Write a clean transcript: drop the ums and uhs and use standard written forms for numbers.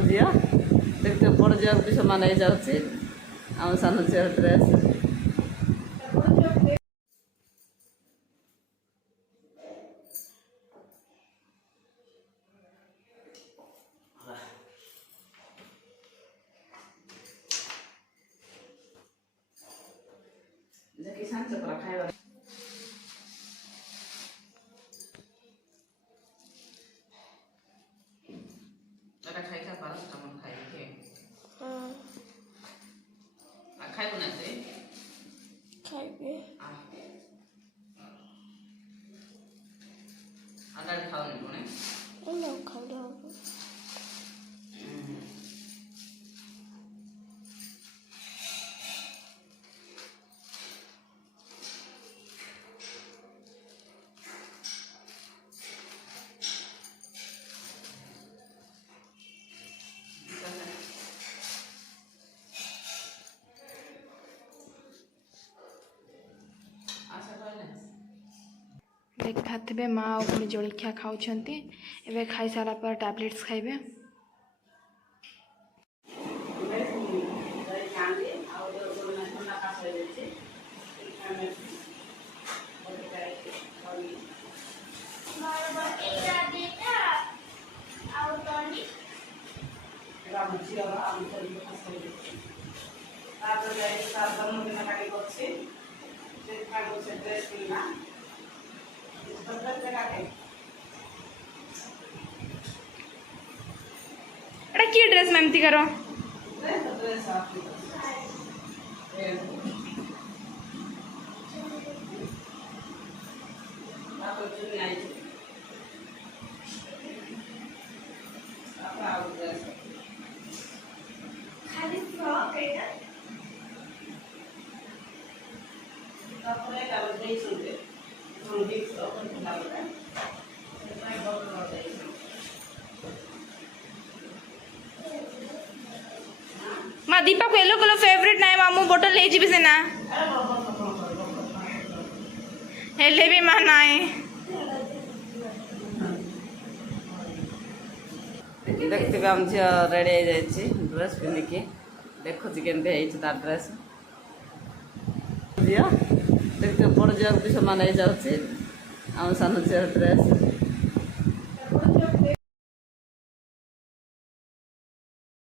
ଝିଅ ଦେଖିତେ ବଡ଼ ଝିଅକୁ ବି ସମାନ ହେଇଯାଉଛି ଆମ ସାନ ଝିଅର ଡ୍ରେସ୍। দেখি শান্ত করা খাইবার এটা খাইতে পারছ কেমন খাইতে আর খাইব না তুই খাইবে আদার খাওয়া নিব না ওনাও খাওয়া হবে। देखाथे माँ और पुणी जलखिया खाऊँ एवं खाई सारा पर टैबलेट्स खाइबे। एटा की ड्रेस में एमती करो खाली फ्रॉक है माँ दीपा को येलो कलर फेवरेट ना मामू बोतल ले जी से ना हेले भी माँ ना देखते आम झी रेडी हो जाए ड्रेस पिंधिकी देखुची केमती है तार ड्रेस झील देखते बड़ झील भी समान हो जाए आम सान झील ड्रेस।